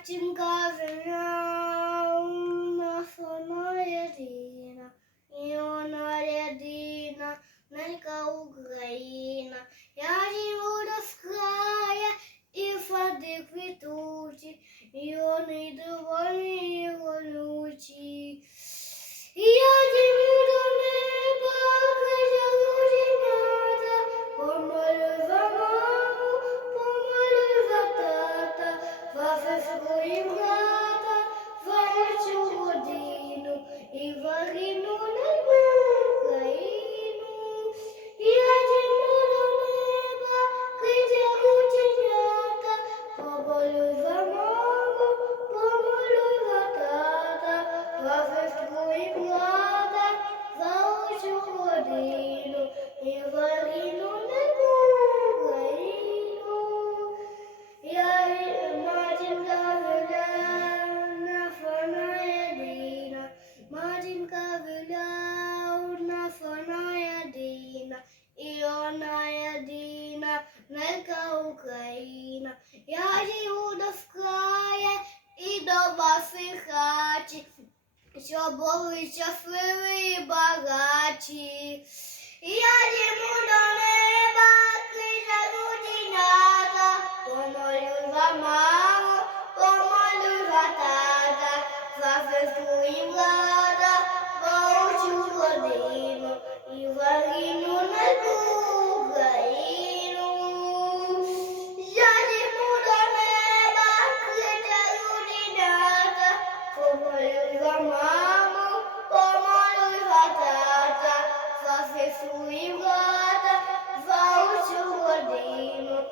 матінка земля, наша єдина, і вона єдина, ненька Україна. Я живу до края, і сади квітучі, і вони доволі і за сестру і вона єдина, ненька Україна. Я живу до края і до ваших хаті, щоб були щасливі і багаті. Я йому до неба крижа рудінята, помолю за маму, помолю за тата, за сестру і брата, за очу годину і варину не Цілуй влада, в цю годину.